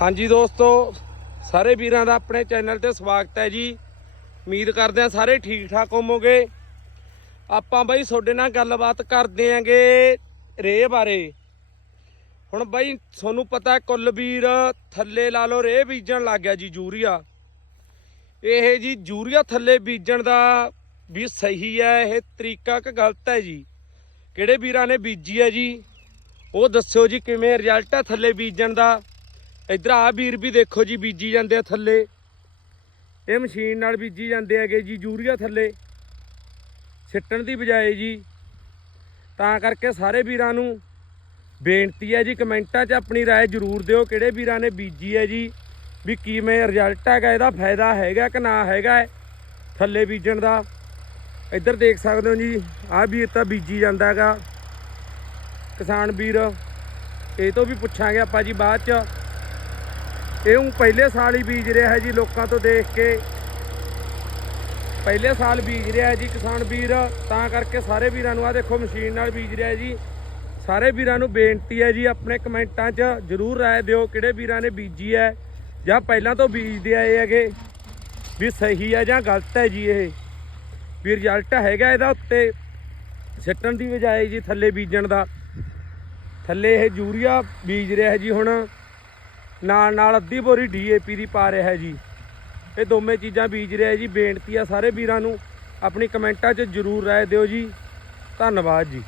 ਹਾਂਜੀ ਦੋਸਤੋ, ਸਾਰੇ ਵੀਰਾਂ ਦਾ ਆਪਣੇ ਚੈਨਲ ਤੇ ਸਵਾਗਤ ਹੈ ਜੀ। ਉਮੀਦ ਕਰਦੇ ਆ ਸਾਰੇ ਠੀਕ ਠਾਕ ਹੋਵੋਗੇ। ਆਪਾਂ ਬਾਈ ਤੁਹਾਡੇ ਨਾਲ ਗੱਲਬਾਤ ਕਰਦੇ ਆਂਗੇ ਰੇ ਬਾਰੇ। ਹੁਣ ਬਾਈ ਤੁਹਾਨੂੰ ਪਤਾ ਕੁੱਲਵੀਰ ਥੱਲੇ ਲਾ ਲਓ, ਰੇ ਬੀਜਣ ਲੱਗ ਗਿਆ ਜੀ ਯੂਰੀਆ। ਇਹ ਜੀ ਯੂਰੀਆ ਥੱਲੇ ਬੀਜਣ ਦਾ ਵੀ ਸਹੀ ਹੈ, ਇਹ ਤਰੀਕਾ ਕਿ ਗਲਤ ਹੈ ਜੀ? ਕਿਹੜੇ ਵੀਰਾਂ ਨੇ ਬੀਜੀ ਹੈ ਜੀ? ਉਹ ਦੱਸਿਓ ਜੀ ਕਿਵੇਂ ਰਿਜ਼ਲਟ ਹੈ ਥੱਲੇ ਬੀਜਣ ਦਾ। ਇਧਰ ਆ ਵੀਰ ਵੀ ਦੇਖੋ ਜੀ ਬੀਜੀ ਜਾਂਦੇ ਆ ਥੱਲੇ ਇਹ ਮਸ਼ੀਨ ਨਾਲ ਬੀਜੀ ਜਾਂਦੇ ਹੈਗੇ ਜੀ ਯੂਰੀਆ ਥੱਲੇ ਸਿੱਟਣ ਦੀ ਬਜਾਏ ਜੀ ਤਾਂ ਕਰਕੇ ਸਾਰੇ ਵੀਰਾਂ ਨੂੰ ਬੇਨਤੀ ਹੈ ਜੀ ਕਮੈਂਟਾਂ 'ਚ ਆਪਣੀ رائے ਜ਼ਰੂਰ ਦਿਓ ਕਿਹੜੇ ਵੀਰਾਂ ਨੇ ਬੀਜੀ ਹੈ ਜੀ ਵੀ ਕਿਵੇਂ ਰਿਜ਼ਲਟ ਹੈਗਾ ਇਹਦਾ ਫਾਇਦਾ ਹੈਗਾ ਕਿ ਨਾ ਹੈਗਾ ਹੈ ਥੱਲੇ ਬੀਜਣ ਦਾ ਇੱਧਰ ਦੇਖ ਸਕਦੇ ਹੋ ਜੀ ਆਹ ਵੀਰ ਤਾਂ ਬੀਜੀ ਜਾਂਦਾ ਹੈਗਾ ਕਿਸਾਨ ਵੀਰ ਇਹ ਤੋਂ ਵੀ ਪੁੱਛਾਂਗੇ ਆਪਾਂ ਜੀ ਬਾਅਦ 'ਚ ਇਹ ਪਹਿਲੇ ਸਾਲ ਹੀ ਬੀਜ ਰਿਹਾ ਹੈ ਜੀ ਲੋਕਾਂ ਤੋਂ ਦੇਖ ਕੇ। ਪਹਿਲੇ ਸਾਲ ਬੀਜ ਰਿਹਾ ਜੀ ਕਿਸਾਨ ਵੀਰ, ਤਾਂ ਕਰਕੇ ਸਾਰੇ ਵੀਰਾਂ ਨੂੰ ਆ ਦੇਖੋ ਮਸ਼ੀਨ ਨਾਲ ਬੀਜ ਰਿਹਾ ਜੀ। ਸਾਰੇ ਵੀਰਾਂ ਨੂੰ ਬੇਨਤੀ ਹੈ ਜੀ ਆਪਣੇ ਕਮੈਂਟਾਂ 'ਚ ਜਰੂਰ ਰਾਏ ਦਿਓ ਕਿਹੜੇ ਵੀਰਾਂ ਨੇ ਬੀਜੀ ਹੈ ਜਾਂ ਪਹਿਲਾਂ ਤੋਂ ਬੀਜਦੇ ਆਏ ਹੈਗੇ। ਵੀ ਸਹੀ ਹੈ ਜਾਂ ਗਲਤ ਹੈ ਜੀ ਇਹ। ਵੀ ਰਿਜ਼ਲਟ ਹੈਗਾ ਇਹਦਾ ਉੱਤੇ। ਸਿੱਟਣ ਦੀ ਬਜਾਏ ਜੀ ਥੱਲੇ ਬੀਜਣ ਦਾ। ਥੱਲੇ ਇਹ ਯੂਰੀਆ ਬੀਜ ਰਿਹਾ ਹੈ ਜੀ ਹੁਣ। ਨਾਲ ਨਾਲ ਅੱਧੀ ਬੋਰੀ ਡੀਏਪੀ ਦੀ ਪਾ ਰਿਹਾ ਜੀ। ਇਹ ਦੋਵੇਂ ਚੀਜ਼ਾਂ ਬੀਜ ਰਿਹਾ ਜੀ। ਬੇਨਤੀ ਆ ਸਾਰੇ ਵੀਰਾਂ ਨੂੰ, ਆਪਣੀ ਕਮੈਂਟਾਂ 'ਚ ਜਰੂਰ ਰਾਏ ਦਿਓ ਜੀ। ਧੰਨਵਾਦ ਜੀ।